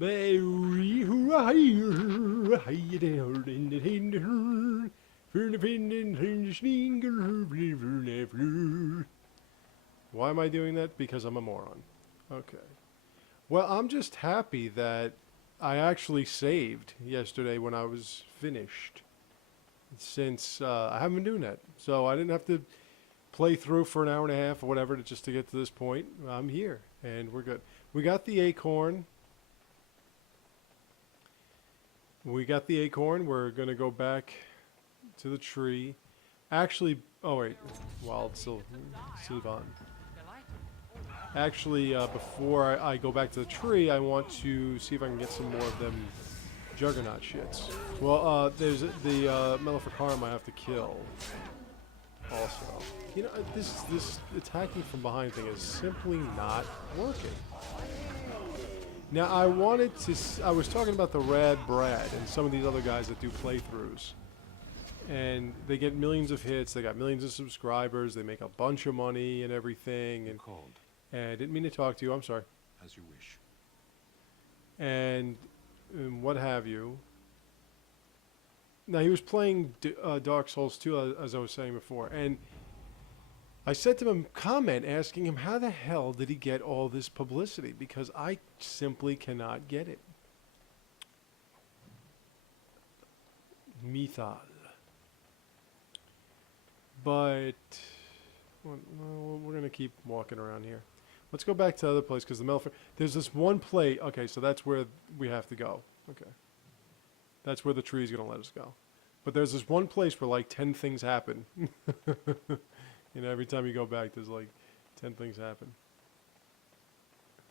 Why am I doing that? Because I'm a moron. Okay. Well, I'm just happy that I actually saved yesterday when I was finished. Since I haven't been doing that. So I didn't have to play through for an hour and a half or whatever just to get to this point. I'm here, and we're good. We got the acorn. We're going to go back to the tree. Actually, oh wait, wild Sylvan. Actually, before I go back to the tree, I want to see if I can get some more of them Juggernaut shits. Well, there's the Maleficarum I have to kill. Also, you know, this attacking from behind thing is simply not working. Now, I was talking about the Rad Brad and some of these other guys that do playthroughs. And they get millions of hits, they got millions of subscribers, they make a bunch of money and everything. And I didn't mean to talk to you, I'm sorry. As you wish. And what have you. Now, he was playing Dark Souls 2, as I was saying before, and I sent him a comment asking him how the hell did he get all this publicity, because I simply cannot get it. Mythal. But well, we're going to keep walking around here. Let's go back to the other place, because the Melford... There's this one place... Okay, so that's where we have to go. Okay. That's where the tree's going to let us go. But there's this one place where, like, 10 things happen. You know, every time you go back, there's, like, 10 things happen.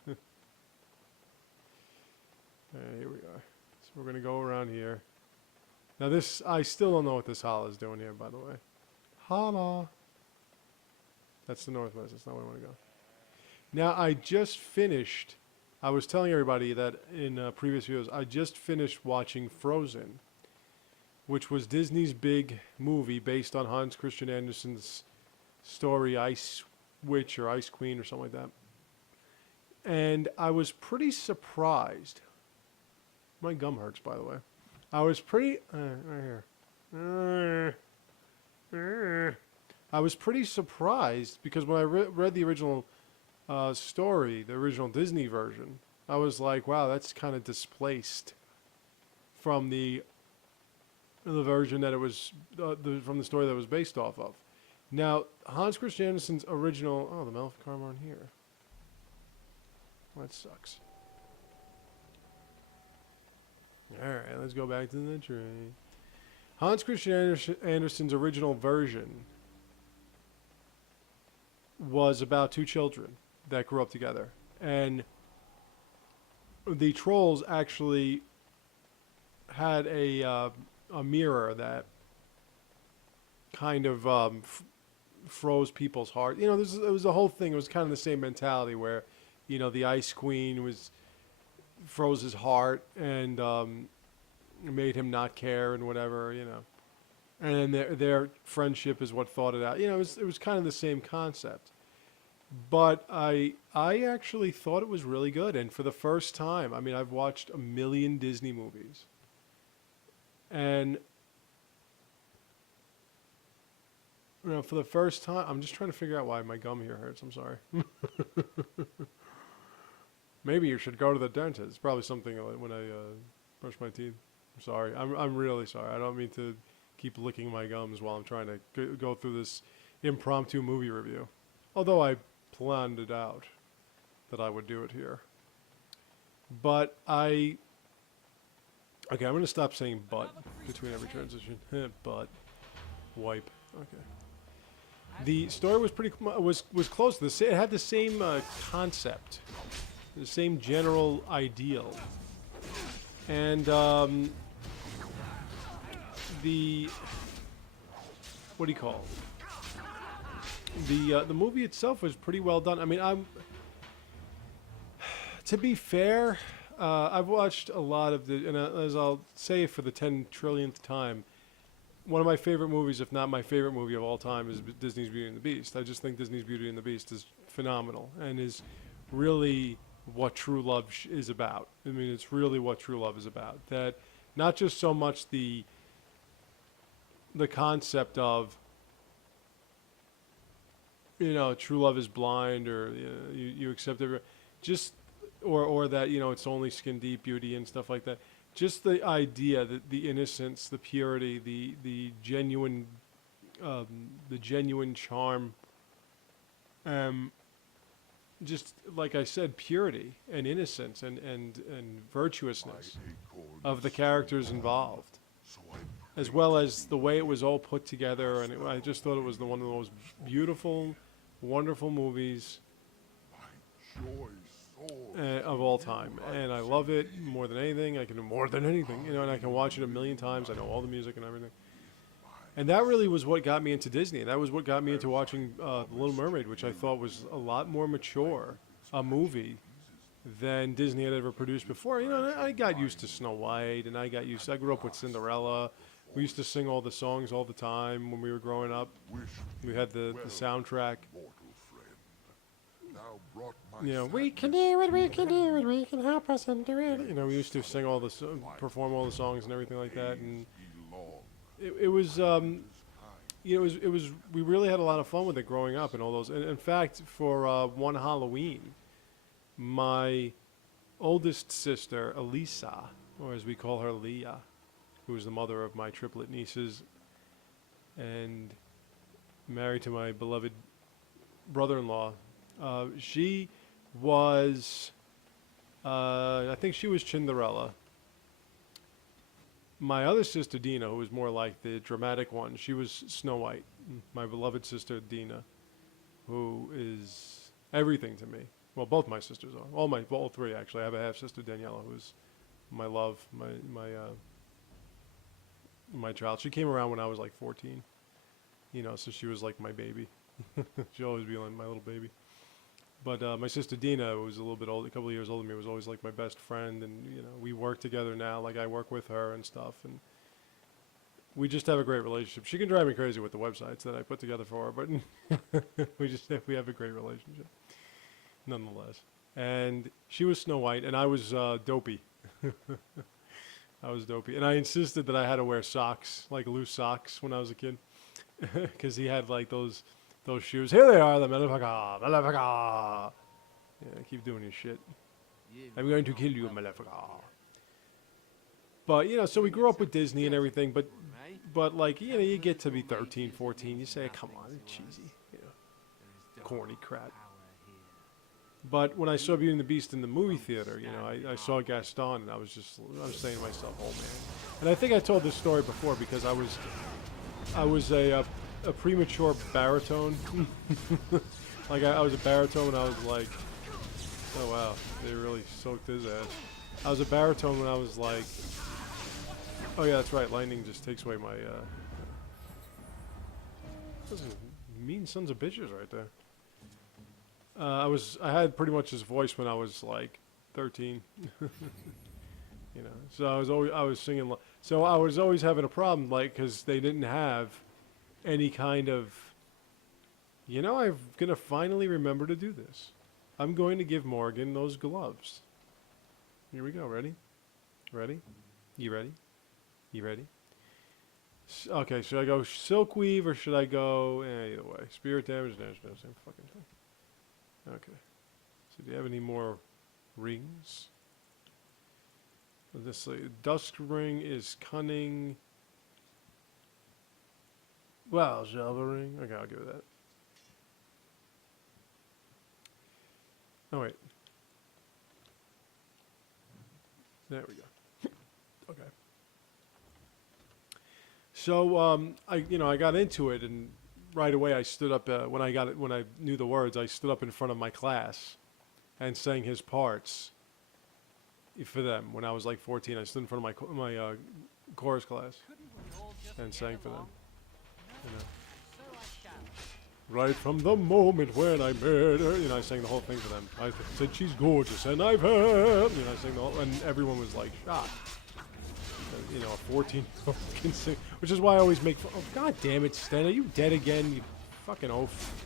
Here we are. So we're going to go around here. Now this... I still don't know what this holla is doing here, by the way. Holla! That's the northwest. That's not where I want to go. Now, I just finished, I was telling everybody that in previous videos, I just finished watching Frozen, which was Disney's big movie based on Hans Christian Andersen's story, Ice Witch or Ice Queen or something like that. And I was pretty surprised. My gum hurts, by the way. I was pretty, right here. I was pretty surprised because when I read the original story, the original Disney version, I was like, wow, that's kind of displaced from the version that it was, from the story that it was based off of. Now, Hans Christian Andersen's original, oh, the Maleficarum aren't here. That sucks. Alright, let's go back to the tree. Hans Christian Andersen's original version was about two children that grew up together. And the trolls actually had a mirror that kind of froze people's hearts. You know, it was the whole thing. It was kind of the same mentality where, you know, the Ice Queen froze his heart and made him not care and whatever, you know. And then their friendship is what thought it out. You know, it was kind of the same concept. But I actually thought it was really good. And for the first time, I mean, I've watched a million Disney movies. And, you know, for the first time, I'm just trying to figure out why my gum here hurts. I'm sorry. Maybe you should go to the dentist. It's probably something when I brush my teeth. I'm sorry. I'm really sorry. I don't mean to keep licking my gums while I'm trying to go through this impromptu movie review. Although I planned it out that I would do it here. But okay, I'm going to stop saying but between every transition. But wipe. Okay. The story was was close to this. It had the same concept, the same general ideal, and the what do you call it? The movie itself was pretty well done. I mean, to be fair, I've watched a lot of and as I'll say for the 10 trillionth time, one of my favorite movies, if not my favorite movie of all time, is Disney's Beauty and the Beast. I just think Disney's Beauty and the Beast is phenomenal and is really what true love is about. I mean, it's really what true love is about. That not just so much the concept of, you know, true love is blind, or you accept every, just or that, you know, it's only skin deep beauty and stuff like that. Just the idea that the innocence, the purity, the genuine charm, just like I said, purity and innocence and virtuousness of the characters involved, as well as the way it was all put together. And I just thought it was one of the most beautiful, wonderful movies of all time. And I love it more than anything. I can do more than anything, you know, and I can watch it a million times. I know all the music and everything. And that really was what got me into Disney. And that was what got me into watching The Little Mermaid, which I thought was a lot more mature a movie than Disney had ever produced before. You know, I got used to Snow White, and I grew up with Cinderella. We used to sing all the songs all the time when we were growing up. We had the soundtrack. You know, we can do it, we can do it, we can help us and do it. You know, we used to sing all the, perform all the songs and everything like that. And it was, you know, we really had a lot of fun with it growing up and all those. And in fact, for one Halloween, my oldest sister, Elisa, or as we call her, Leah, who is the mother of my triplet nieces and married to my beloved brother-in-law, she was, I think she was Cinderella. My other sister, Dina, who was more like the dramatic one, she was Snow White. My beloved sister, Dina, who is everything to me. Well, both my sisters are. All three, actually. I have a half-sister, Daniela, who's my love, my child. She came around when I was like 14. You know, so she was like my baby. She'd always be like my little baby. But my sister Dina, who was a little bit old, a couple of years older than me, was always like my best friend. And, you know, we work together now, like I work with her and stuff. And we just have a great relationship. She can drive me crazy with the websites that I put together for her, but we have a great relationship, nonetheless. And she was Snow White, and I was Dopey. I was Dopey. And I insisted that I had to wear socks, like loose socks, when I was a kid. Because he had like those shoes. Here they are, the Malefica, Malefica. Yeah, keep doing your shit. I'm going to kill you, Malefica. But, you know, so we grew up with Disney and everything, but like, you know, you get to be 13, 14, you say, come on, it's cheesy, you know, corny crap. But when I saw Beauty and the Beast in the movie theater, you know, I saw Gaston, and I was saying to myself, oh man. And I think I told this story before because I was a premature baritone. Like I was a baritone when I was like, oh wow, they really soaked his ass. I was a baritone when I was like, oh yeah, that's right, lightning just takes away my, those are mean sons of bitches right there. I had pretty much his voice when I was like 13. You know, so I was singing, so I was always having a problem, like, because they didn't have any kind of, you know, I'm going to finally remember to do this. I'm going to give Morgan those gloves. Here we go. Ready? Ready? You ready? You ready? Okay, should I go Silk Weave or should I go, either way. Spirit Damage, same fucking thing. Okay. So do you have any more rings? This Dusk Ring is Cunning. Well, Java Ring. Okay, I'll give it that. Oh wait. There we go. Okay. So I got into it, and right away I stood up when I knew the words. I stood up in front of my class and sang his parts for them. When I was like 14, I stood in front of my chorus class and sang for them. You know. Right from the moment when I met her, you know, I sang the whole thing for them. I said she's gorgeous, and I've heard, you know, I sang the whole, and everyone was like shocked. You know, a 14-year-old can sing, which is why I always make fun. Oh, God damn it, Sten, are you dead again? You fucking oaf.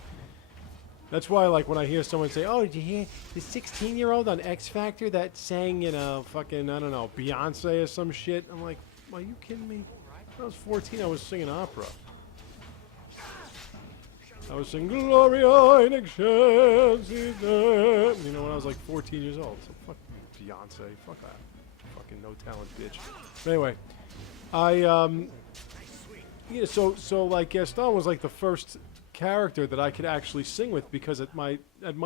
That's why, like, when I hear someone say, "Oh, did you hear the 16-year-old on X Factor that sang, fucking, I don't know, Beyonce or some shit?" I'm like, "Are you kidding me? When I was 14, I was singing opera. I was singing Gloria in excelsis. You know, when I was like 14 years old. So fuck Beyonce. Fuck that. Fucking no talent bitch. But anyway, yeah, so like Gaston was like the first character that I could actually sing with, because at my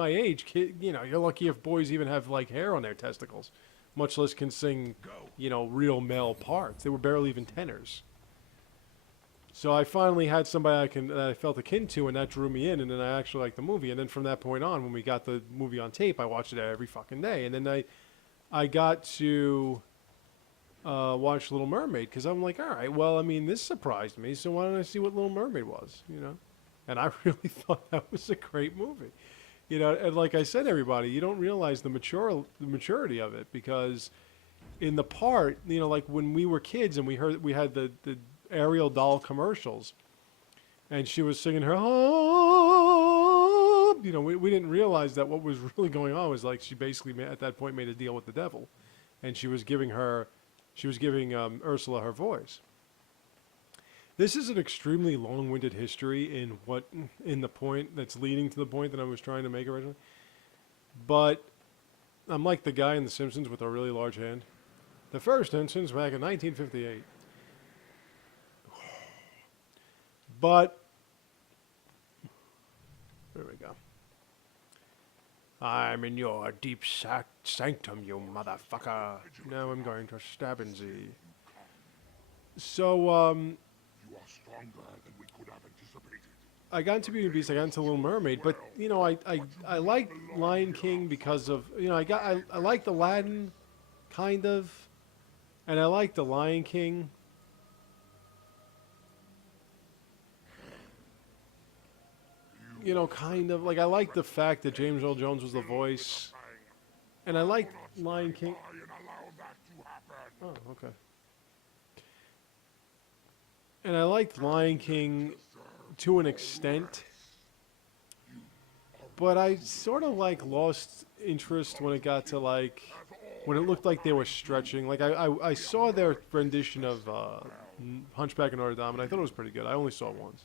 age, you're lucky if boys even have like hair on their testicles, much less can sing, real male parts. They were barely even tenors. So I finally had somebody that I felt akin to, and that drew me in, and then I actually liked the movie. And then from that point on, when we got the movie on tape, I watched it every fucking day. And then I got to watch Little Mermaid, because I'm like, all right, well, I mean, this surprised me, so why don't I see what Little Mermaid was, And I really thought that was a great movie. And like I said, everybody, you don't realize the maturity of it, because in the part, like when we were kids and we had the Ariel doll commercials, and she was singing her, we didn't realize that what was really going on was, like, she basically at that point made a deal with the devil, and she was giving Ursula her voice. This is an extremely long-winded history in the point that's leading to the point that I was trying to make originally. But I'm like the guy in The Simpsons with a really large hand. The first instance back in 1958. But there we go. I'm in your deep sanctum, you motherfucker. Now I'm going to stab in thee. So, You are stronger than we could have anticipated. I got into Beauty and the Beast, I got into Little Mermaid, but, I like Lion King because of, I liked Aladdin, kind of, and I liked The Lion King. Kind of, like, I liked the fact that James Earl Jones was the voice, and I liked Lion King. Oh, okay. And I liked Lion King to an extent, but I sort of lost interest when it got to when it looked like they were stretching. Like I saw their rendition of Hunchback of Notre Dame, and I thought it was pretty good. I only saw it once.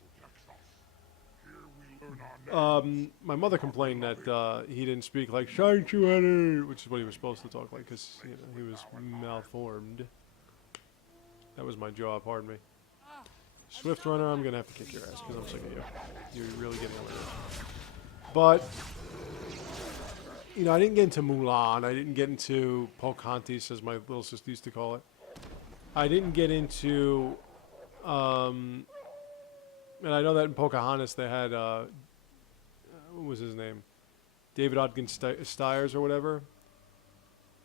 My mother complained that he didn't speak like sanctuary, which is what he was supposed to talk like, because he was malformed. That was my job. Pardon me. Swift Runner, I'm going to have to kick your ass because I'm sick of you. You're really getting on my nerves. But, I didn't get into Mulan. I didn't get into Pocahontas, as my little sister used to call it. I didn't get into, and I know that in Pocahontas they had, what was his name? David Ogden Stiers or whatever.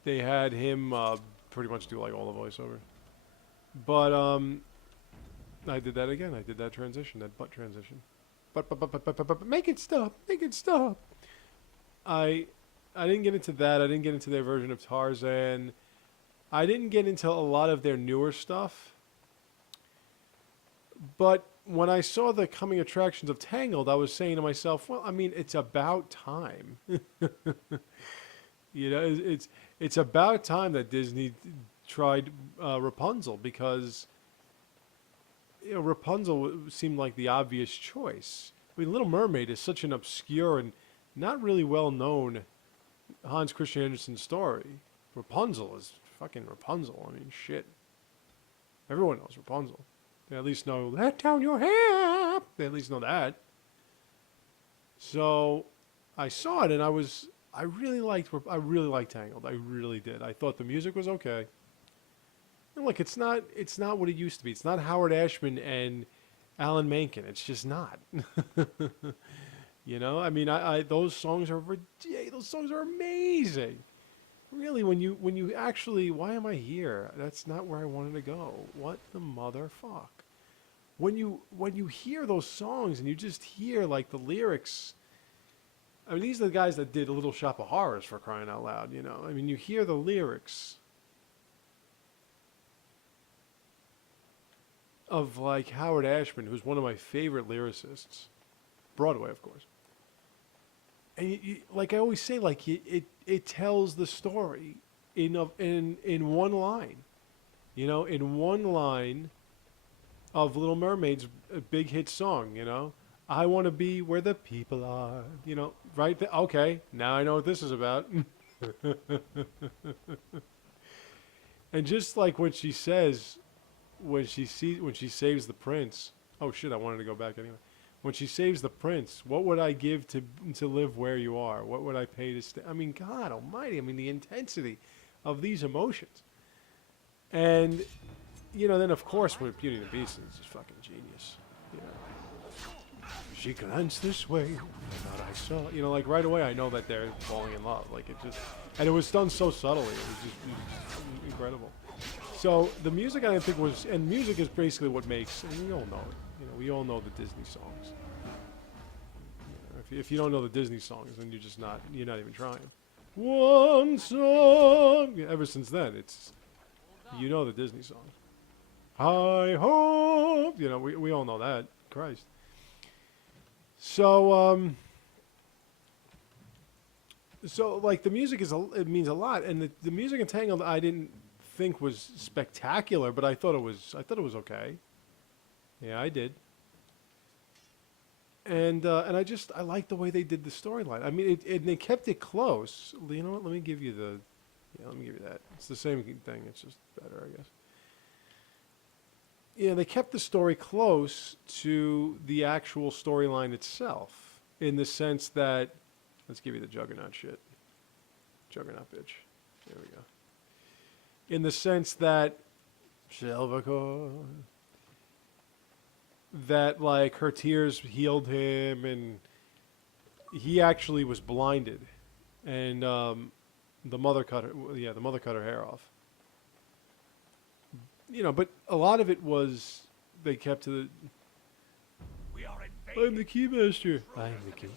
They had him pretty much do all the voiceover. But, I did that again. I did that transition, that butt transition. But make it stop. Make it stop. I didn't get into that. I didn't get into their version of Tarzan. I didn't get into a lot of their newer stuff. But when I saw the coming attractions of Tangled, I was saying to myself, well, I mean, it's about time. It's about time that Disney tried Rapunzel, because Rapunzel seemed like the obvious choice. I mean, Little Mermaid is such an obscure and not really well-known Hans Christian Andersen story. Rapunzel is fucking Rapunzel. I mean, shit. Everyone knows Rapunzel. They at least know, let down your hair. They at least know that. So I saw it, and I really liked Tangled. I really did. I thought the music was okay. And look, it's not what it used to be. It's not Howard Ashman and Alan Menken. It's just not. I mean, those songs are amazing. Really, when you actually, why am I here? That's not where I wanted to go. What the motherfuck? When you hear those songs and you just hear the lyrics. I mean, these are the guys that did Little Shop of Horrors, for crying out loud. I mean, you hear the lyrics of Howard Ashman, who's one of my favorite lyricists, Broadway, of course. and like I always say, like it tells the story in one line, you know, in one line of Little Mermaid's big hit song, you know. I want to be where the people are, you know, right there. Okay, now I know what this is about. And just like what she says when she saves the prince. Oh shit, I wanted to go back anyway. When she saves the prince, what would I give to live where you are? What would I pay to stay? I mean, God Almighty! I mean, the intensity of these emotions. And you know, then of course, when Beauty and the Beast is just fucking genius. You know, she glanced this way, thought I saw. You know, like right away, I know that they're falling in love. Like it just, and it was done so subtly. It was just incredible. So the music I didn't think was, and music is basically what makes, and we all know it. You know, we all know the Disney songs. If you don't know the Disney songs, then you're not even trying. One song. Yeah, ever since then, it's, you know the Disney songs. Hi ho. You know, we all know that. Christ. So so like the music it means a lot, and the music in Tangled I didn't think was spectacular, but I thought it was okay. Yeah, I did. And I like the way they did the storyline. I mean, they kept it close. You know what? Let me give you that. It's the same thing. It's just better, I guess. Yeah, they kept the story close to the actual storyline itself, in the sense that, let's give you the Juggernaut shit. Juggernaut bitch. There we go. In the sense that Shelvacor, that like her tears healed him, and he actually was blinded, and the mother cut her hair off. You know, but a lot of it was they kept to the. I'm the keymaster. I'm the key.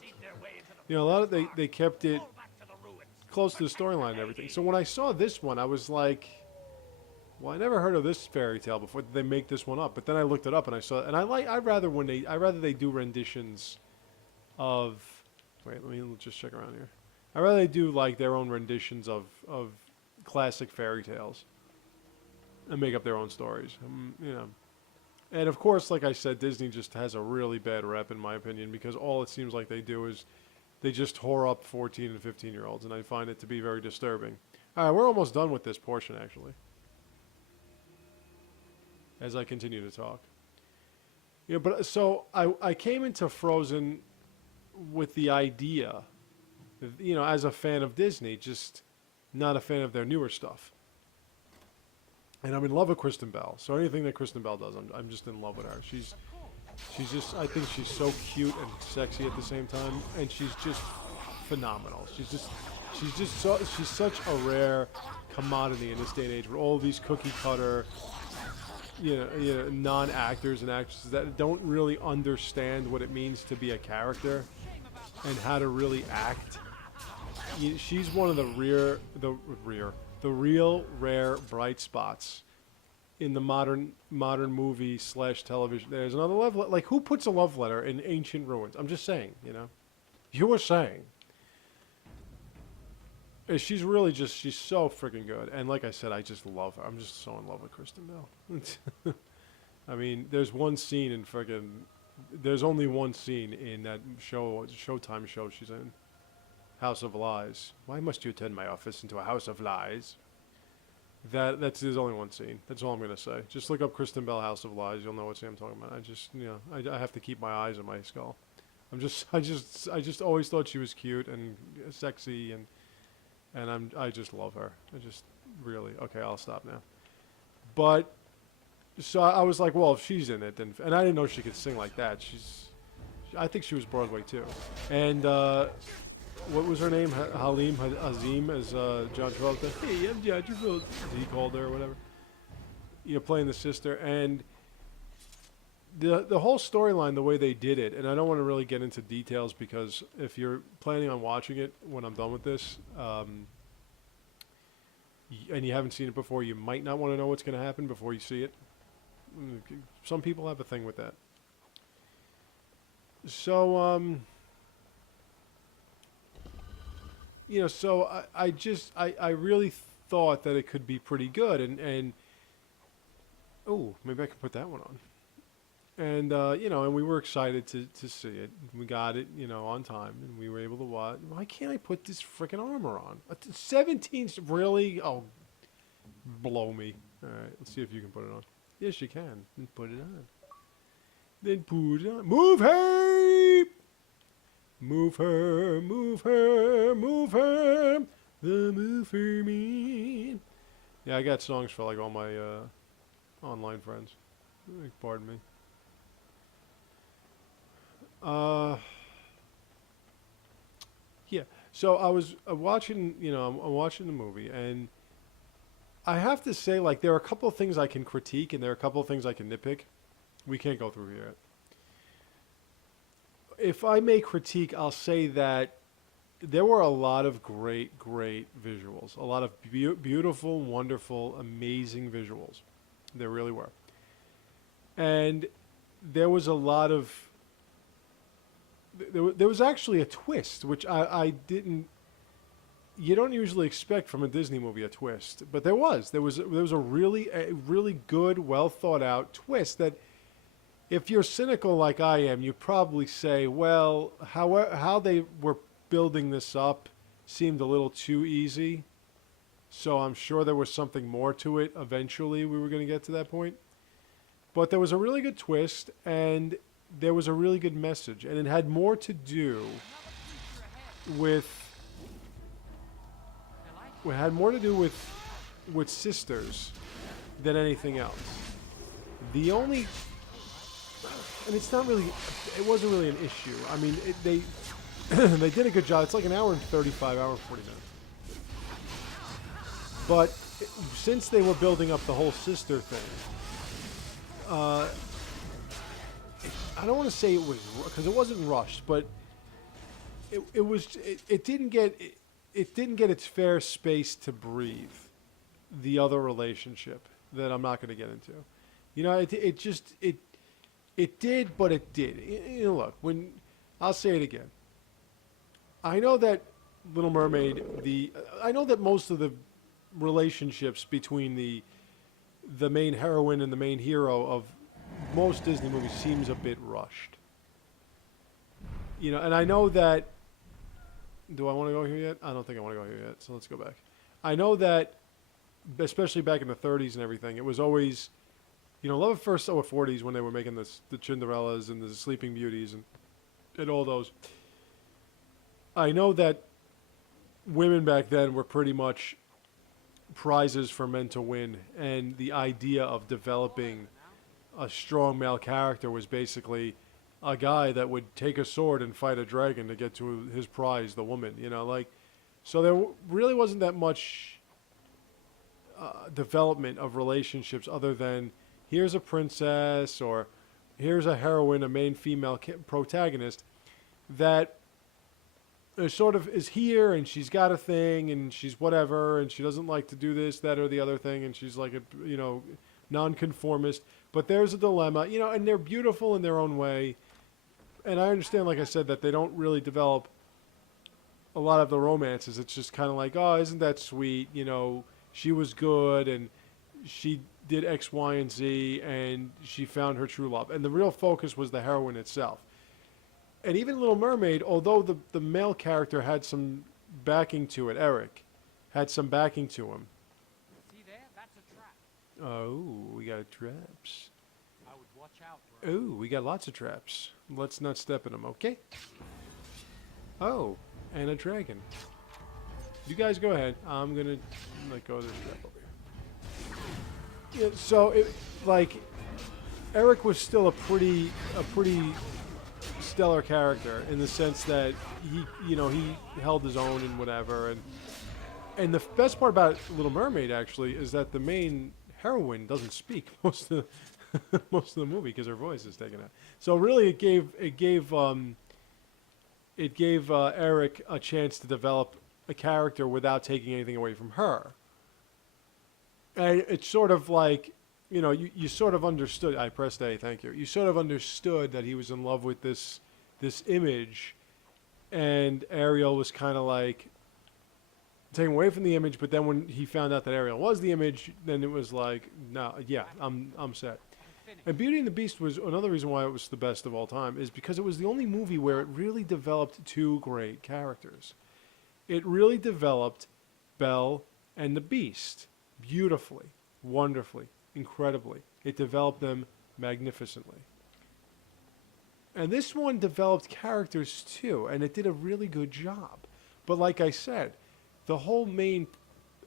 You know, a lot of they kept it close to the storyline and everything. So when I saw this one, I was like, well, I never heard of this fairy tale before. Did they make this one up? But then I looked it up and I saw, and I'd rather they do renditions of. Wait, let me just check around here. I'd rather they do like their own renditions of classic fairy tales and make up their own stories. You know. And of course, like I said, Disney just has a really bad rep, in my opinion, because all it seems like they do is they just whore up 14 and 15-year-olds, and I find it to be very disturbing. All right, we're almost done with this portion, actually, as I continue to talk. Yeah, but so I came into Frozen with the idea, you know, as a fan of Disney, just not a fan of their newer stuff. And I'm in love with Kristen Bell. So anything that Kristen Bell does, I'm just in love with her. She's just, I think she's so cute and sexy at the same time, and she's just phenomenal. She's such a rare commodity in this day and age, with all these cookie cutter, you know, non-actors and actresses that don't really understand what it means to be a character and how to really act. She's one of the real rare bright spots in the modern movie / television. There's another love letter. Like, who puts a love letter in ancient ruins? I'm just saying, you know. You were saying. She's really just, she's so freaking good. And like I said, I just love her. I'm just so in love with Kristen Bell. I mean, there's only one scene in that Showtime show she's in. House of Lies. Why must you turn my office into a house of lies? There's only one scene. That's all I'm gonna say. Just look up Kristen Bell House of Lies. You'll know what scene I'm talking about. I have to keep my eyes on my skull. I just always thought she was cute and sexy, and I just love her. I just really, okay, I'll stop now. But so I was like, well, if she's in it, then, and I didn't know she could sing like that. I think she was Broadway too, and. What was her name? Halim Azim as John Travolta. Hey, I'm John Travolta. He called her or whatever. You know, playing the sister, and the whole storyline, the way they did it, and I don't want to really get into details because if you're planning on watching it when I'm done with this, and you haven't seen it before, you might not want to know what's going to happen before you see it. Some people have a thing with that. So, so I really thought that it could be pretty good, and oh, maybe I can put that one on. And and we were excited to see it. We got it, on time, and we were able to watch. Why can't I put this freaking armor on? 17, really? Oh, blow me. All right, let's see if you can put it on. Yes, you can. Then put it on. Then put it on. Move her! Move her, move her, move her. The mover man. Yeah, I got songs for like all my online friends. Pardon me. Yeah. So I was watching, I'm watching the movie, and I have to say, like, there are a couple of things I can critique, and there are a couple of things I can nitpick. We can't go through here. If I may critique, I'll say that there were a lot of great visuals, a lot of beautiful, wonderful, amazing visuals. There really were. And there was a lot of there was actually a twist, which I didn't. You don't usually expect from a Disney movie a twist, but there was a really good, well thought out twist that, if you're cynical like I am, you probably say, well, how they were building this up seemed a little too easy. So I'm sure there was something more to it. Eventually, we were going to get to that point. But there was a really good twist, and there was a really good message, and it had more to do with sisters than anything else. The only, and it wasn't really an issue. I mean, they they did a good job. It's like an hour and 35, hour and 40 minutes. But since they were building up the whole sister thing, I don't want to say it was, because it wasn't rushed, but it didn't get its fair space to breathe. The other relationship that I'm not going to get into, it did, but it did. Look, I'll say it again. I know that Little Mermaid, I know that most of the relationships between the main heroine and the main hero of most Disney movies seems a bit rushed. And I know that. Do I want to go here yet? I don't think I want to go here yet. So let's go back. I know that, especially back in the 30s and everything, it was always, love at first, 40s when they were making the Cinderellas and the Sleeping Beauties and all those. I know that women back then were pretty much prizes for men to win, and the idea of developing a strong male character was basically a guy that would take a sword and fight a dragon to get to his prize, the woman, so there really wasn't that much development of relationships other than here's a princess or here's a heroine, a main female protagonist that sort of is here, and she's got a thing, and she's whatever, and she doesn't like to do this, that, or the other thing, and she's like a nonconformist. But there's a dilemma, and they're beautiful in their own way. And I understand, like I said, that they don't really develop a lot of the romances. It's just kind of like, oh, isn't that sweet? She was good, and she did X, Y, and Z, and she found her true love. And the real focus was the heroine itself. And even Little Mermaid, although the male character had some backing to it, Eric had some backing to him. See there? That's a trap. Oh, we got traps. I would watch out for Oh, we got lots of traps. Let's not step in them, okay? Oh, and a dragon. You guys go ahead. I'm gonna let go of this trap over here. Yeah, so Eric was still a pretty stellar character in the sense that he held his own and whatever, and the best part about Little Mermaid actually is that the main heroine doesn't speak most of the movie because her voice is taken out. So really, it gave Eric a chance to develop a character without taking anything away from her. And it's sort of like, you sort of understood. I pressed A, thank you. You sort of understood that he was in love with this image, and Ariel was kind of like, taken away from the image. But then when he found out that Ariel was the image, then it was like, no, yeah, I'm set. And Beauty and the Beast was another reason why it was the best of all time, is because it was the only movie where it really developed two great characters. It really developed Belle and the Beast beautifully, wonderfully, incredibly. It developed them magnificently. And this one developed characters too, and it did a really good job. But like I said, the whole main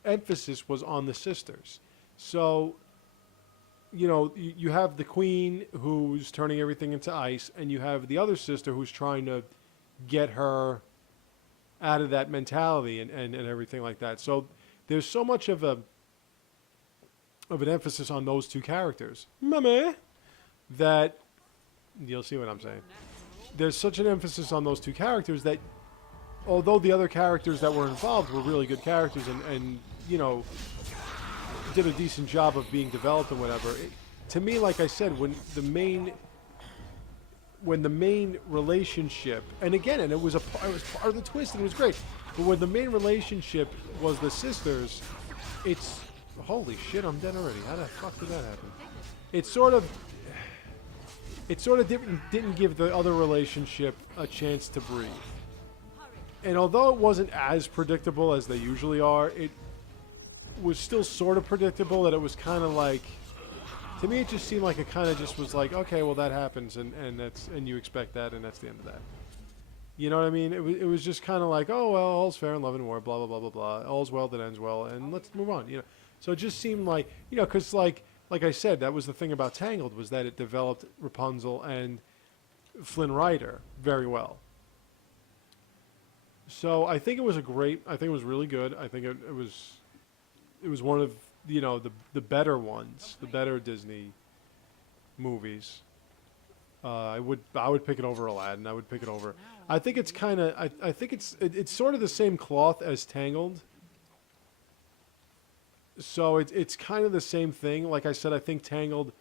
emphasis was on the sisters. So, you know, you have the queen who's turning everything into ice, and you have the other sister who's trying to get her out of that mentality and everything like that. So there's so much of an emphasis on those two characters, Mama, that you'll see what I'm saying. There's such an emphasis on those two characters that although the other characters that were involved were really good characters and you know, did a decent job of being developed and whatever, to me, like I said, when the main relationship, and again, and it was part of the twist, and it was great, but when the main relationship was the sisters, it's, holy shit, I'm dead already. How the fuck did that happen? It sort of didn't give the other relationship a chance to breathe. And although it wasn't as predictable as they usually are, it was still sort of predictable, that it was kind of like, to me it just seemed like it kind of just was like, okay, well that happens, and you expect that, and that's the end of that. You know what I mean? It was just kind of like, oh well, all's fair in love and war, blah blah blah blah blah, all's well that ends well, and let's move on. You know, so it just seemed like, you know, because like I said, that was the thing about Tangled, was that it developed Rapunzel and Flynn Rider very well. So I think it was I think it was really good. I think it was one of, you know, the better ones, the better Disney movies. I would pick it over Aladdin. I would pick it over. I think it's kind of, I think it's sort of the same cloth as Tangled. So it's kind of the same thing. Like I said, I think Tangled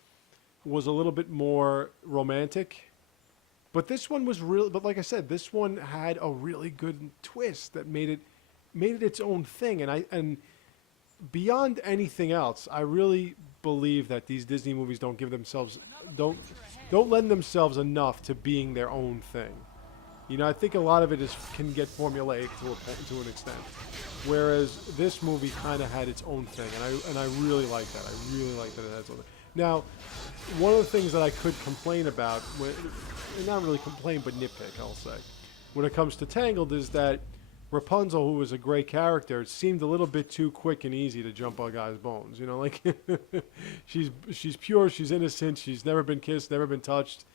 was a little bit more romantic. But this one was real. But like I said, this one had a really good twist that made it its own thing. And beyond anything else, I really believe that these Disney movies don't lend themselves enough to being their own thing. You know, I think a lot of it can get formulaic to an extent, whereas this movie kind of had its own thing, and I really like that. I really like that it had something. Now, one of the things that I could complain about, not really complain, but nitpick, I'll say, when it comes to Tangled, is that Rapunzel, who was a great character, seemed a little bit too quick and easy to jump on guys' bones. You know, like she's pure, she's innocent, she's never been kissed, never been touched,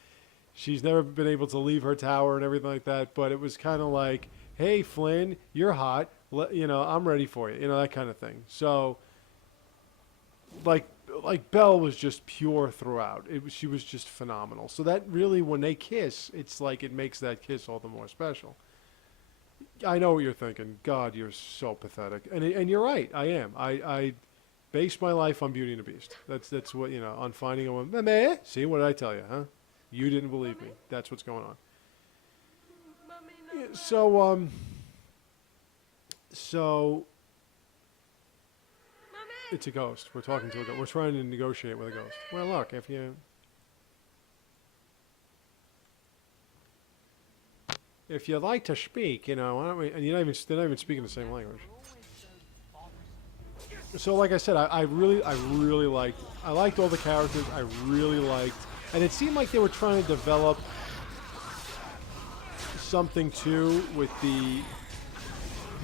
she's never been able to leave her tower and everything like that. But it was kind of like, hey, Flynn, you're hot. You know, I'm ready for you. You know, that kind of thing. So, like Belle was just pure throughout. She was just phenomenal. So that really, when they kiss, it's like it makes that kiss all the more special. I know what you're thinking. God, you're so pathetic. And you're right. I am. I base my life on Beauty and the Beast. That's what, you know, on finding a woman. Meh. See, what did I tell you, huh? You didn't believe me. That's what's going on. Yeah, so it's a ghost. We're talking to a ghost. We're trying to negotiate with a ghost. Well, look, if you like to speak, you know, why don't we, and they're not even speaking the same language. So, like I said, I really liked all the characters. I really liked, and it seemed like they were trying to develop something too with the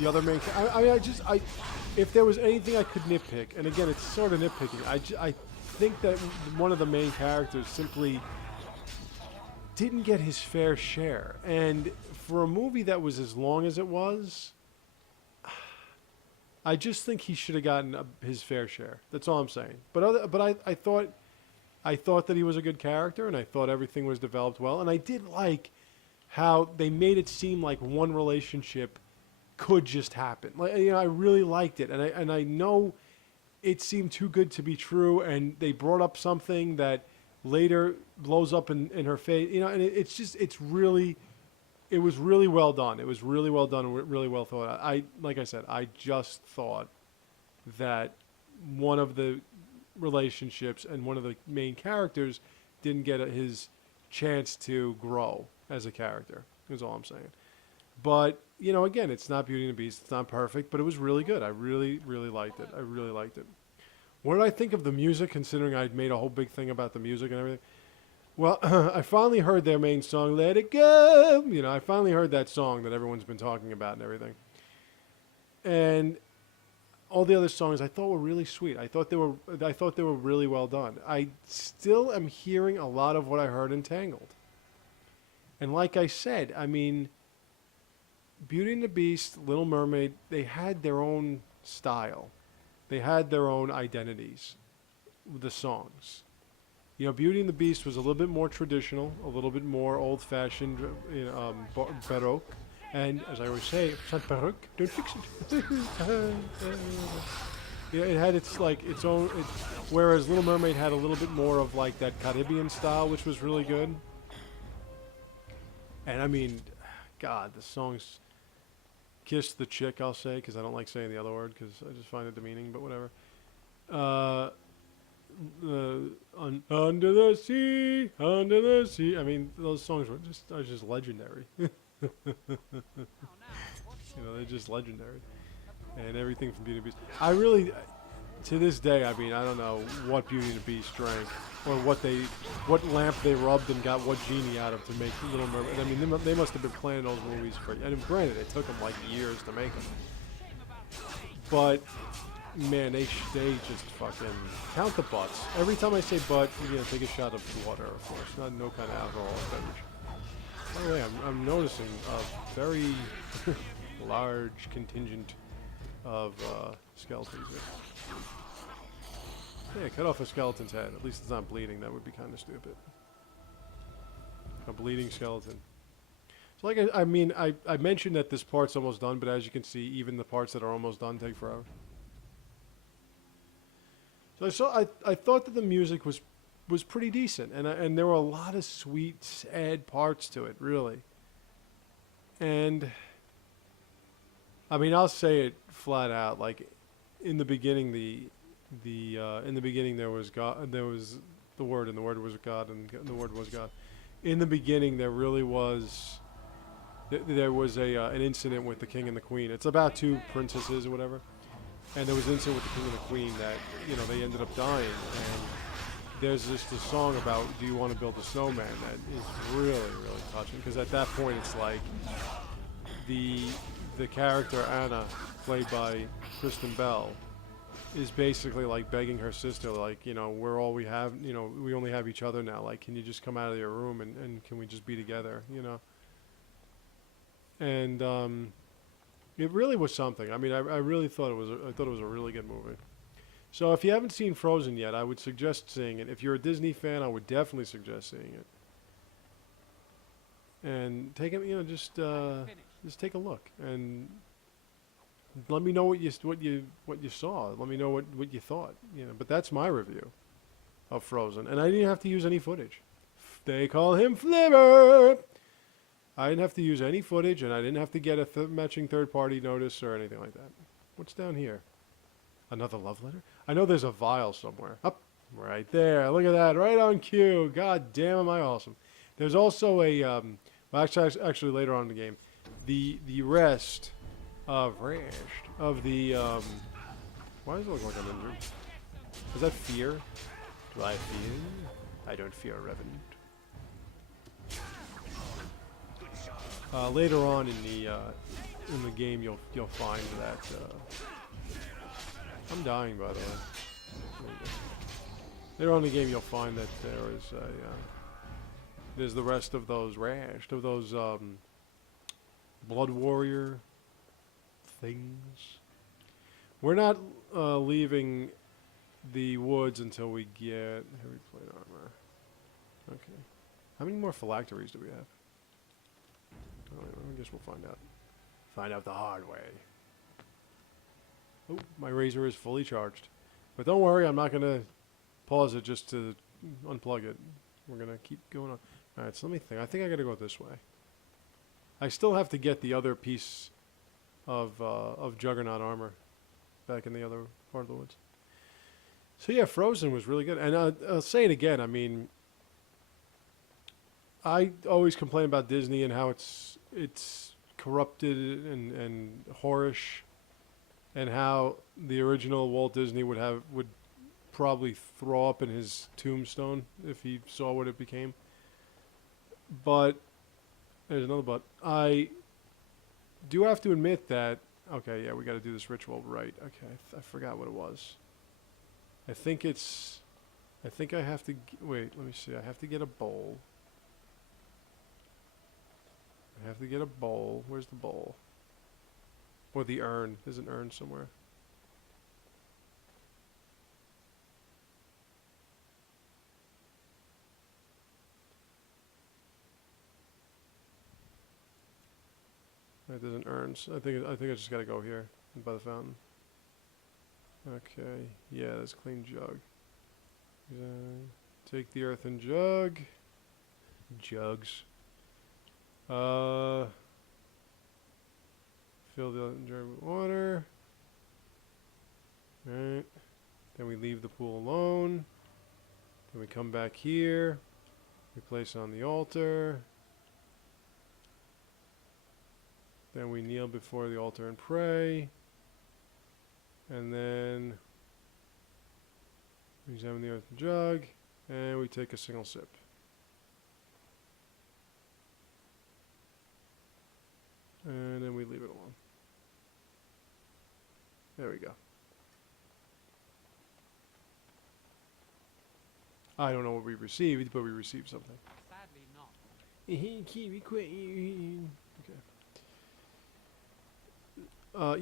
other main. If there was anything I could nitpick, and again, it's sort of nitpicking. I think that one of the main characters simply didn't get his fair share, and for a movie that was as long as it was, I just think he should have gotten his fair share. That's all I'm saying. But I thought that he was a good character, and I thought everything was developed well, and I did like how they made it seem like one relationship could just happen. Like, you know, I really liked it, and I know it seemed too good to be true, and they brought up something that later blows up in her face, you know, and it's it was really well done. It was really well done and really well thought out. Like I said, I just thought that one of the relationships and one of the main characters didn't get his chance to grow as a character. Is all I'm saying. But you know, again, it's not Beauty and the Beast. It's not perfect, but it was really good. I really, really liked it. I really liked it. What did I think of the music, considering I'd made a whole big thing about the music and everything? Well, I finally heard their main song, Let It Go. You know, I finally heard that song that everyone's been talking about and everything. And all the other songs I thought were really sweet. I thought they were really well done. I still am hearing a lot of what I heard in Tangled. And like I said, I mean, Beauty and the Beast, Little Mermaid, they had their own style. They had their own identities, the songs. You know, Beauty and the Beast was a little bit more traditional, a little bit more old-fashioned, you know, baroque. And as I always say, if it's not baroque, don't fix it. Yeah, it had its like its own. Whereas Little Mermaid had a little bit more of like that Caribbean style, which was really good. And I mean, God, the songs. Kiss the chick, I'll say, because I don't like saying the other word, because I just find it demeaning, but whatever. Under the sea, under the sea. I mean, those songs were just legendary. You know, they're just legendary. And everything from Beauty and the Beast. I really, to this day, I mean, I don't know what Beauty and the Beast drank, or what lamp they rubbed and got what genie out of to make Little Mermaid. I mean, they must have been planning those movies for. And granted, it took them like years to make them. But man, they just fucking count the butts. Every time I say butt, you know, take a shot of water, of course, not no kind of alcohol beverage. By the way, I'm noticing a very large contingent of skeletons here. Yeah, cut off a skeleton's head. At least it's not bleeding. That would be kind of stupid. A bleeding skeleton. So like I mean, I mentioned that this part's almost done, but as you can see, even the parts that are almost done take forever. So I thought that the music was pretty decent, and there were a lot of sweet, sad parts to it, really. And I mean, I'll say it flat out. Like in the beginning, in the beginning there was God, there was the Word, and the Word was God, and the Word was God. In the beginning, there really was. There was an incident with the King and the Queen. It's about two princesses or whatever, and there was an incident with the King and the Queen that, you know, they ended up dying. And there's this song about, do you want to build a snowman, that is really, really touching, because at that point it's like the character Anna, played by Kristen Bell, is basically like begging her sister, like, you know, we're all we have, you know, we only have each other now, like, can you just come out of your room and can we just be together, you know? And it really was something. I mean, I really thought it was a really good movie. So if you haven't seen Frozen yet, I would suggest seeing it. If you're a Disney fan, I would definitely suggest seeing it. And take it, you know, just take a look and let me know what you saw. Let me know what you thought. You know, but that's my review of Frozen, and I didn't have to use any footage. They call him Flipper. I didn't have to use any footage, and I didn't have to get a matching third-party notice or anything like that. What's down here? Another love letter? I know there's a vial somewhere. Up, right there. Look at that, right on cue. God damn, am I awesome. There's also a, well, actually later on in the game, the rest of the, why does it look like I'm injured? Is that fear? Do I fear? I don't fear, Revenant. Later on in the game, you'll find that. I'm dying, by the way. Later on in the game, you'll find that there's the rest of those Blood Warrior things. We're not leaving the woods until we get heavy plate armor. Okay. How many more phylacteries do we have? I guess we'll find out. Find out the hard way. Oh, my razor is fully charged. But don't worry, I'm not going to pause it just to unplug it. We're going to keep going on. Alright, so let me think. I think I got to go this way. I still have to get the other piece of Juggernaut armor back in the other part of the woods. So yeah, Frozen was really good. And I'll say it again. I mean, I always complain about Disney and how it's corrupted and whorish, and how the original Walt Disney would probably throw up in his tombstone if he saw what it became. But there's another but. I do have to admit that. Okay, yeah, we got to do this ritual right. Okay, I forgot what it was. I think I have to wait. Let me see. I have to get a bowl. I have to get a bowl. Where's the bowl? Or the urn. There's an urn somewhere. Right, there's an urn. So I think I just gotta go here by the fountain. Okay. Yeah, that's clean jug. Take the earthen jug. Jugs. Fill the jar with water. Alright. Then we leave the pool alone. Then we come back here. We place it on the altar. Then we kneel before the altar and pray. And then we examine the earthen jug. And we take a single sip. And then we leave it alone. There we go. I don't know what we received, but we received something. Sadly not. Okay.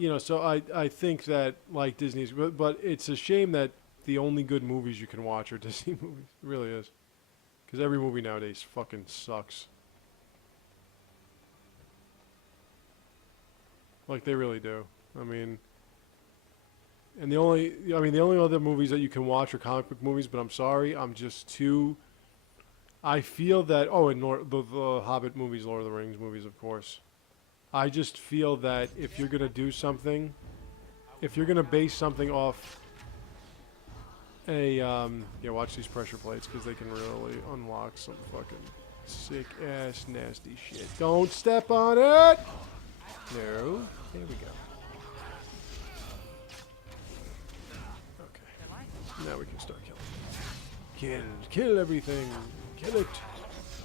You know, so I think that, like Disney's, but it's a shame that the only good movies you can watch are Disney movies. It really is. Because every movie nowadays fucking sucks. Like, they really do. I mean, and the only other movies that you can watch are comic book movies, but I'm sorry, I'm just too, I feel that, and the Hobbit movies, Lord of the Rings movies, of course. I just feel that if you're going to do something, if you're going to base something off watch these pressure plates, because they can really unlock some fucking sick-ass, nasty shit. Don't step on it! No. There we go. Okay. Now we can start killing. Kill everything. Kill it.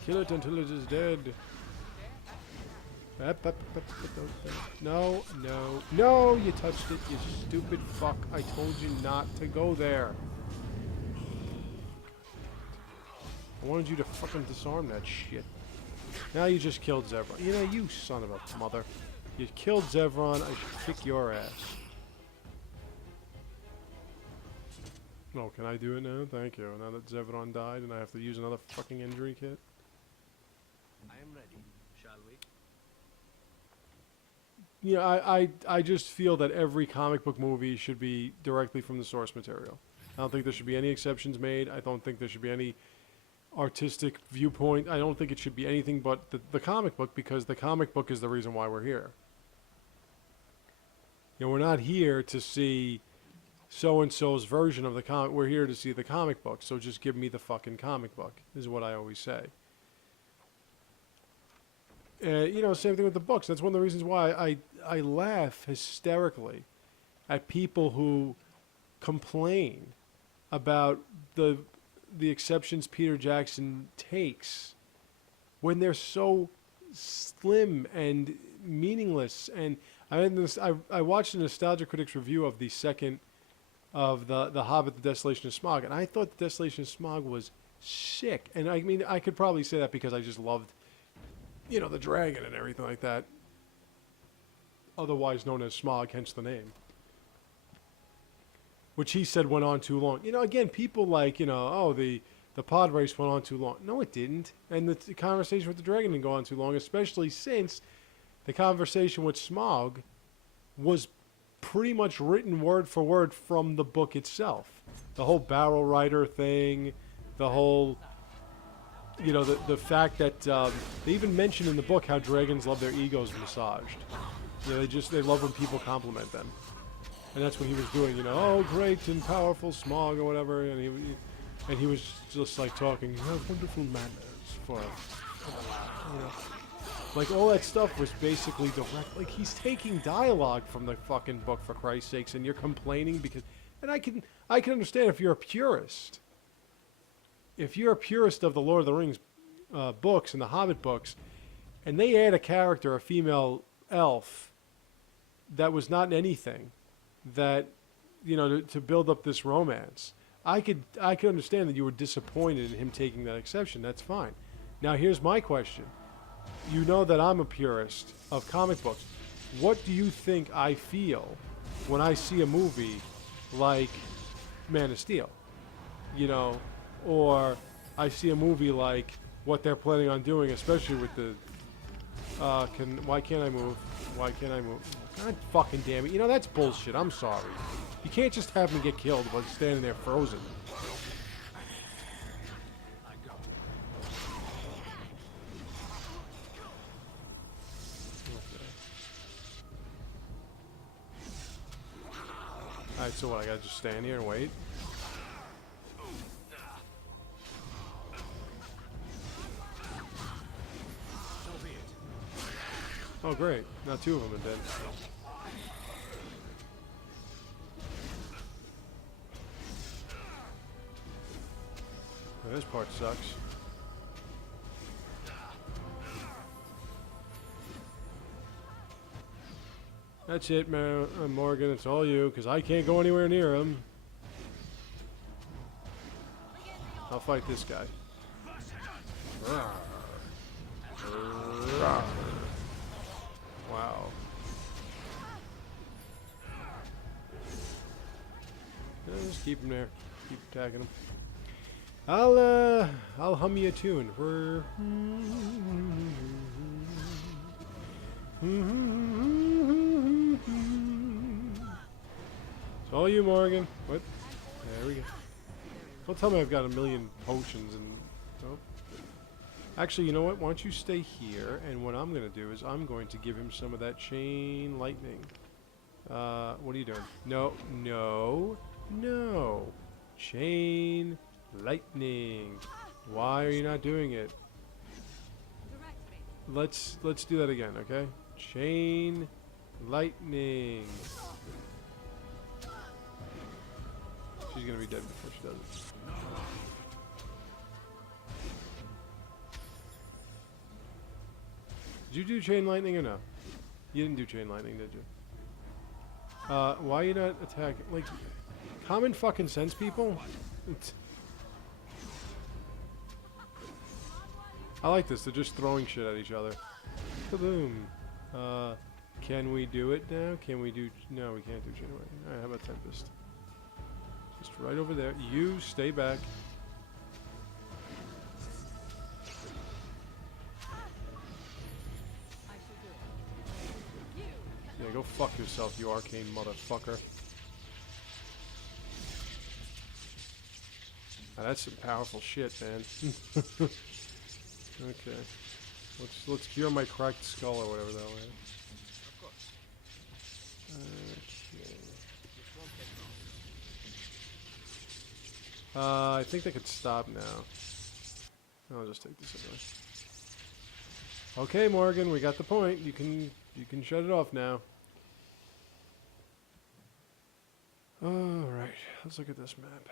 Kill it until it is dead. No, no, no, you touched it, you stupid fuck. I told you not to go there. I wanted you to fucking disarm that shit. Now you just killed Zevron. You know, you son of a mother. You killed Zevron, I should kick your ass. Oh, can I do it now? Thank you. Now that Zevron died and I have to use another fucking injury kit. I am ready. Shall we? Yeah, I just feel that every comic book movie should be directly from the source material. I don't think there should be any exceptions made. I don't think there should be any artistic viewpoint. I don't think it should be anything but the comic book, because the comic book is the reason why we're here. You know, we're not here to see so-and-so's version of the comic. We're here to see the comic book, so just give me the fucking comic book, is what I always say. You know, same thing with the books. That's one of the reasons why I laugh hysterically at people who complain about the exceptions Peter Jackson takes when they're so slim and meaningless. And I watched a Nostalgia Critics review of the second of the Hobbit, The Desolation of Smaug, and I thought The Desolation of Smaug was sick. And I mean, I could probably say that because I just loved, you know, the dragon and everything like that, otherwise known as Smaug, hence the name, which he said went on too long. You know, again, people like, you know, oh, the pod race went on too long. No, it didn't. And the conversation with the dragon didn't go on too long, especially since the conversation with Smaug was pretty much written word for word from the book itself. The whole barrel rider thing, the whole you know, the fact that they even mention in the book how dragons love their egos massaged. You know, they love when people compliment them, and that's what he was doing. You know, oh, great and powerful Smog or whatever, and he was just like talking. You have wonderful manners for you know, like all that stuff was basically direct. Like he's taking dialogue from the fucking book for Christ's sakes, and you're complaining because. And I can understand if you're a purist. If you're a purist of the Lord of the Rings books and the Hobbit books, and they add a character, a female elf, that was not in anything, that, you know, to build up this romance, I could understand that you were disappointed in him taking that exception. That's fine. Now here's my question. You know that I'm a purist of comic books. What do you think I feel when I see a movie like Man of Steel? You know, or I see a movie like what they're planning on doing, especially with the why can't I move? Why can't I move? God fucking damn it. You know, that's bullshit. I'm sorry. You can't just have me get killed while standing there frozen. Alright, so what, I gotta just stand here and wait? Oh great, now two of them are dead. Oh, this part sucks. That's it, Morgan. It's all you, because I can't go anywhere near him. I'll fight this guy. Wow. Yeah, just keep him there. Keep attacking him. I'll hum you a tune. It's all you, Morgan. What? There we go. Don't tell me I've got a million potions and... Oh. Actually, you know what? Why don't you stay here, and what I'm going to do is I'm going to give him some of that chain lightning. What are you doing? No, no, no. Chain lightning. Why are you not doing it? Let's do that again, okay? Chain lightning. She's gonna be dead before she does it. Did you do chain lightning or no? You didn't do chain lightning, did you? Why are you not attacking? Like, common fucking sense, people? I like this. They're just throwing shit at each other. Kaboom. Can we do it now? Can we do... No, we can't do chain lightning. Alright, how about Tempest? Just right over there. You stay back. Yeah, go fuck yourself, you arcane motherfucker. Now, that's some powerful shit, man. Okay. Let's cure my cracked skull or whatever that was. Of course. Okay. I think they could stop now. I'll just take this anyway. Okay, Morgan, we got the point. You can shut it off now. Alright, let's look at this map.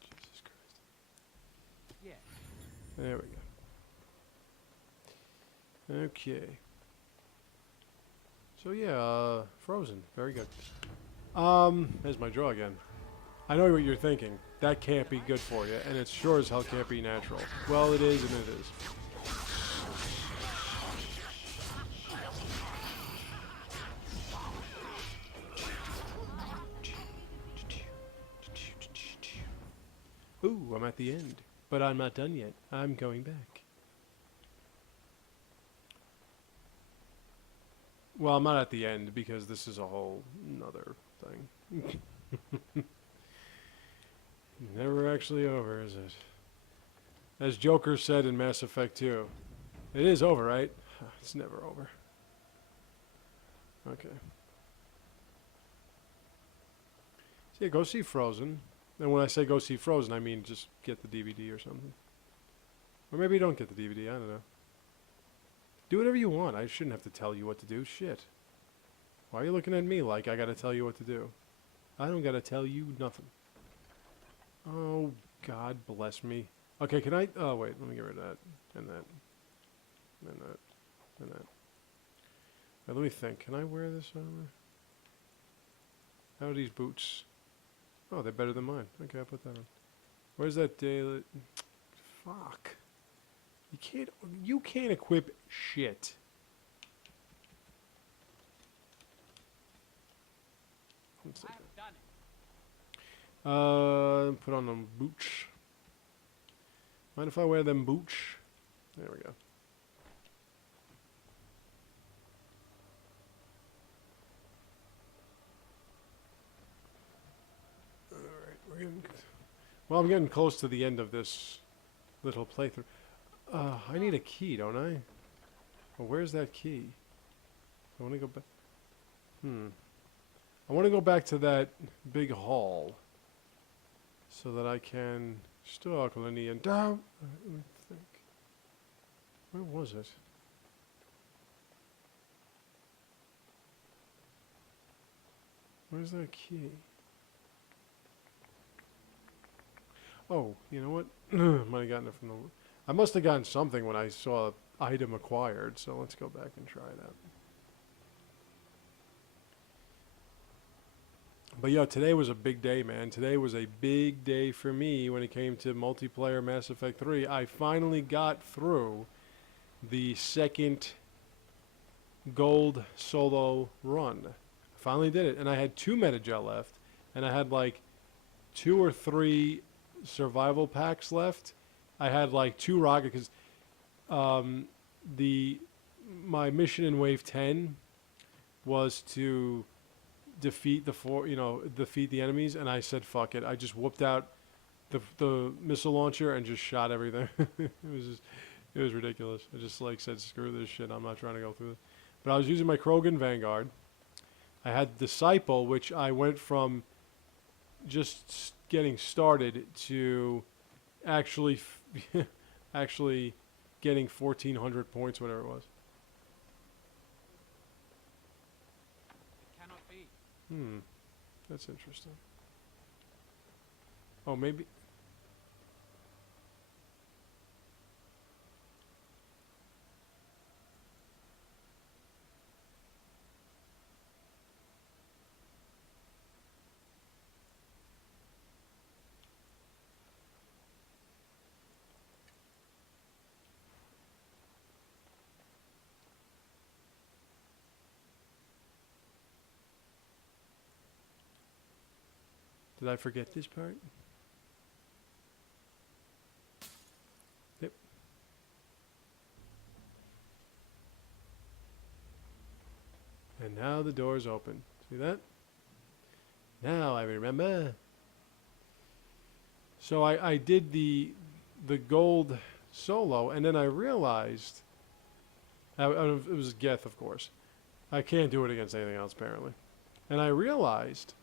Jesus Christ. Yeah. There we go. Okay. So yeah, Frozen. Very good. There's my draw again. I know what you're thinking. That can't be good for you, and it sure as hell can't be natural. Well, it is, and it is. Ooh, I'm at the end. But I'm not done yet. I'm going back. Well, I'm not at the end because this is a whole nother thing. Never actually over, is it? As Joker said in Mass Effect 2. It is over, right? It's never over. Okay. So yeah, go see Frozen. And when I say go see Frozen, I mean just get the DVD or something. Or maybe you don't get the DVD, I don't know. Do whatever you want. I shouldn't have to tell you what to do. Shit. Why are you looking at me like I gotta tell you what to do? I don't gotta tell you nothing. Oh, God bless me. Okay, can I... Oh, wait. Let me get rid of that. And that. And that. And that. Now, let me think. Can I wear this armor? How are these boots? Oh, they're better than mine. Okay, I'll put that on. Where's that daily... Fuck. You can't equip shit. One second. I've done it. Put on them boots. Mind if I wear them boots? There we go. Alright, we're getting... Well, I'm getting close to the end of this little playthrough. I need a key, don't I? Well, where's that key? I want to go back... I want to go back to that big hall. So that I can stalk Lenny and down. Let me think. Where was it? Where's that key? Oh, you know what? Might have gotten it from the... I must have gotten something when I saw item acquired, so let's go back and try that. But yeah, today was a big day, man. Today was a big day for me when it came to multiplayer Mass Effect 3. I finally got through the second gold solo run. I finally did it, and I had 2 Metagel left, and I had like 2 or 3 survival packs left. I had like 2 rocket, because my mission in Wave 10 was to defeat defeat the enemies, and I said fuck it. I just whooped out the missile launcher and just shot everything. It was ridiculous. I just like said screw this shit. I'm not trying to go through it. But I was using my Krogan Vanguard. I had Disciple, which I went from just getting started to actually actually getting 1,400 points, whatever it was. It cannot be. That's interesting. Oh, maybe... Did I forget this part? Yep. And now the door's open. See that? Now I remember. So I did the gold solo, and then I realized... it was Geth, of course. I can't do it against anything else, apparently. And I realized...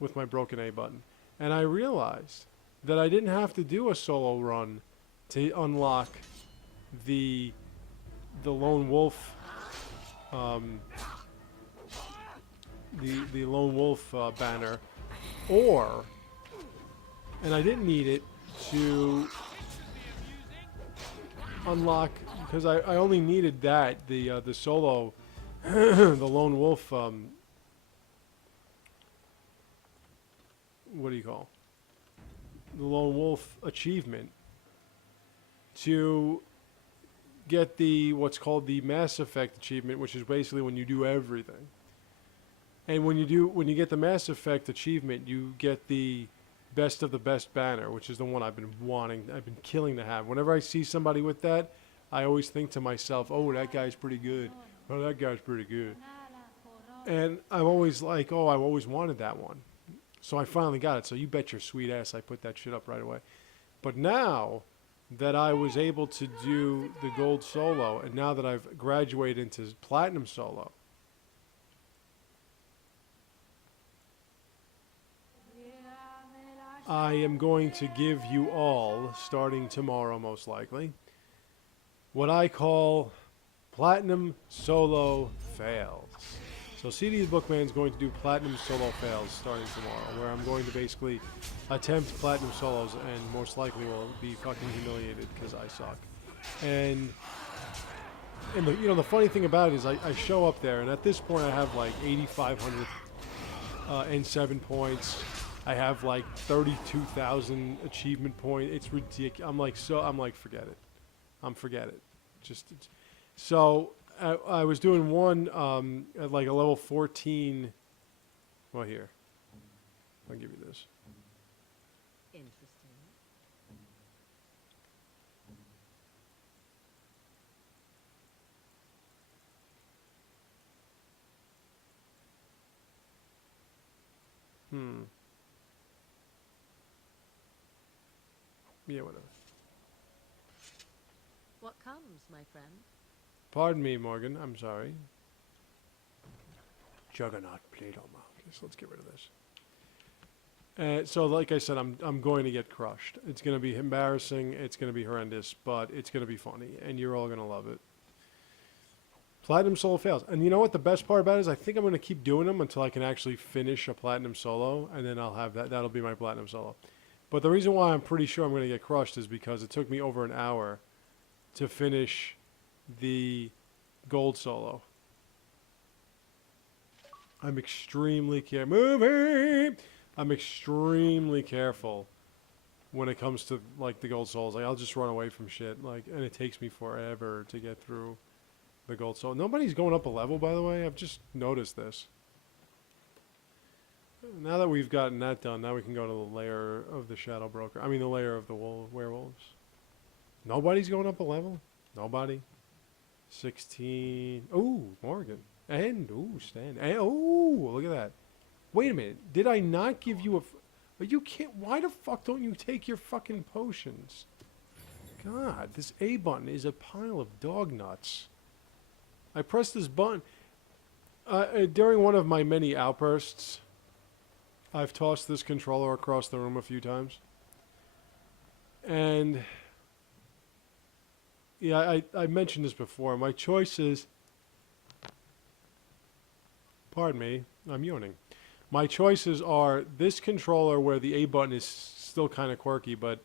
with my broken A button. And I realized that I didn't have to do a solo run to unlock the lone wolf the lone wolf banner, and I didn't need it to unlock, because I only needed that the solo the lone wolf what do you call the lone wolf achievement to get the what's called the Mass Effect achievement, which is basically when you do everything. And when you get the Mass Effect achievement, you get the best of the best banner, which is the one I've been killing to have. Whenever I see somebody with that, I always think to myself, oh, that guy's pretty good. Oh, that guy's pretty good. And I'm always like, oh, I've always wanted that one. So I finally got it. So you bet your sweet ass I put that shit up right away. But now that I was able to do the gold solo, and now that I've graduated into platinum solo, I am going to give you all, starting tomorrow most likely, what I call platinum solo fails. So CD the Bookman is going to do platinum solo fails starting tomorrow, where I'm going to basically attempt platinum solos and most likely will be fucking humiliated because I suck. And the funny thing about it is I show up there, and at this point I have like 8,500 and 7 points. I have like 32,000 achievement points. It's ridiculous. I'm like, forget it. Forget it. So I was doing one at like a level 14. Well, here. I'll give you this. Interesting. Yeah, whatever. What comes, my friend? Pardon me, Morgan. I'm sorry. Juggernaut Plato Marcus. Let's get rid of this. So, like I said, I'm going to get crushed. It's going to be embarrassing. It's going to be horrendous, but it's going to be funny, and you're all going to love it. Platinum solo fails. And you know what the best part about it is? I think I'm going to keep doing them until I can actually finish a platinum solo, and then I'll have that. That'll be my platinum solo. But the reason why I'm pretty sure I'm going to get crushed is because it took me over an hour to finish the gold solo. I'm extremely I'm extremely careful when it comes to like the gold solos. Like I'll just run away from shit, and it takes me forever to get through the gold solo. Nobody's going up a level, by the way. I've just noticed this. Now that we've gotten that done, now we can go to the lair of the Shadow Broker. I mean, the lair of the werewolves. Nobody's going up a level? Nobody? 16. Ooh, Morgan. And, ooh, Stan. And, ooh, look at that. Wait a minute. Did I not give you a... you can't... Why the fuck don't you take your fucking potions? God, this A button is a pile of dog nuts. I pressed this button... during one of my many outbursts... I've tossed this controller across the room a few times. And, yeah, I mentioned this before. My choices, pardon me, I'm yawning. My choices are this controller where the A button is still kind of quirky, but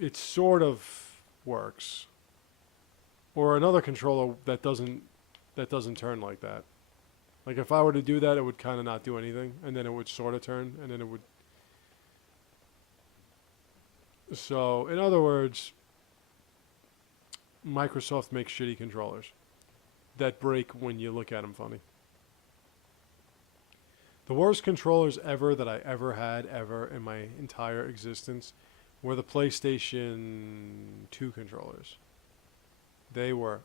it sort of works. Or another controller that doesn't turn like that. Like, if I were to do that, it would kind of not do anything, and then it would sort of turn, and then it would... So, in other words, Microsoft makes shitty controllers that break when you look at them funny. The worst controllers ever that I ever had, ever, in my entire existence, were the PlayStation 2 controllers. They were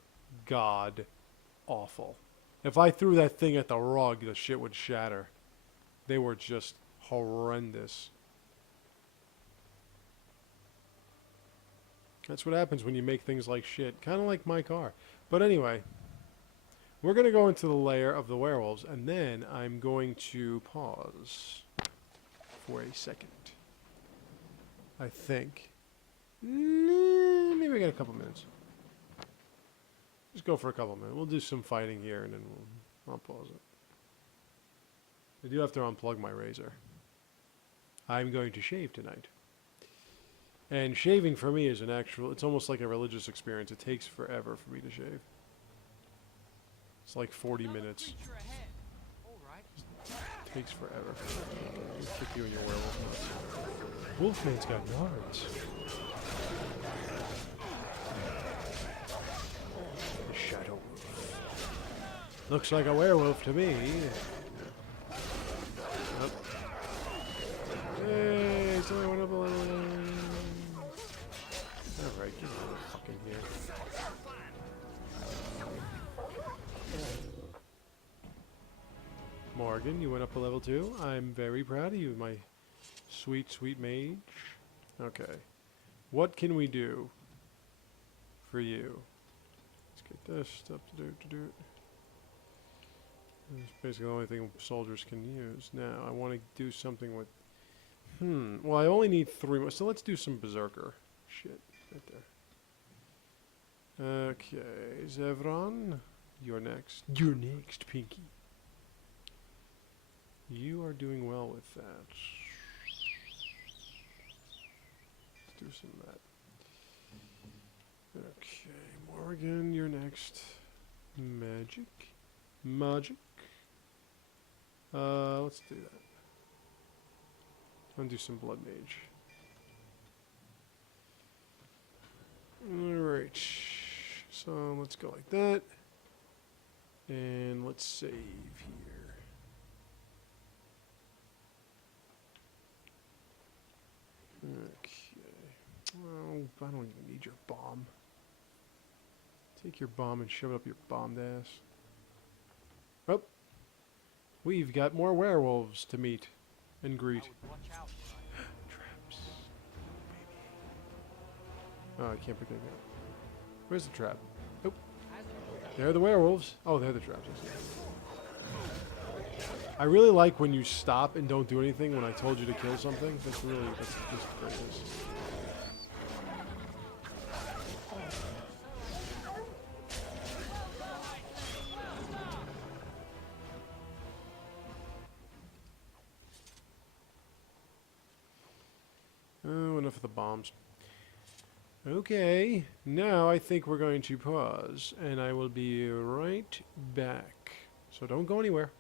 god-awful. If I threw that thing at the rug, the shit would shatter. They were just horrendous. That's what happens when you make things like shit. Kind of like my car. But anyway, we're going to go into the lair of the werewolves, and then I'm going to pause for a second. I think. Maybe I got a couple minutes. Just go for a couple minutes. We'll do some fighting here, and then I'll pause it. I do have to unplug my razor. I'm going to shave tonight. And shaving for me is it's almost like a religious experience. It takes forever for me to shave. It's like 40 minutes. It takes forever. Kick you in your werewolf nuts. Wolfman's got nards. The shadow wolf. Looks like a werewolf to me. Yep. Hey, somebody went up a little. Alright, get out of fucking here. Morgan, you went up a level 2. I'm very proud of you, my sweet, sweet mage. Okay. What can we do for you? Let's get this stuff to do. It's basically the only thing soldiers can use. Now, I want to do something with... Well, I only need 3 more, so let's do some Berserker shit right there. Okay, Zevron, you're next. You're next, Pinky. You are doing well with that. Let's do some of that. Okay, Morgan, you're next. Magic. Let's do that. I'm gonna do some Blood Mage. Alright. So let's go like that. And let's save here. Okay. Well, I don't even need your bomb. Take your bomb and shove it up your bombed ass. Oh. We've got more werewolves to meet and greet. I would watch out. Traps. Baby. Oh, I can't predict that. Where's the trap? Oh. They're the werewolves. Oh, they're the traps. I really like when you stop and don't do anything when I told you to kill something. That's just greatness. Oh, enough of the bombs. Okay, now I think we're going to pause, and I will be right back. So don't go anywhere.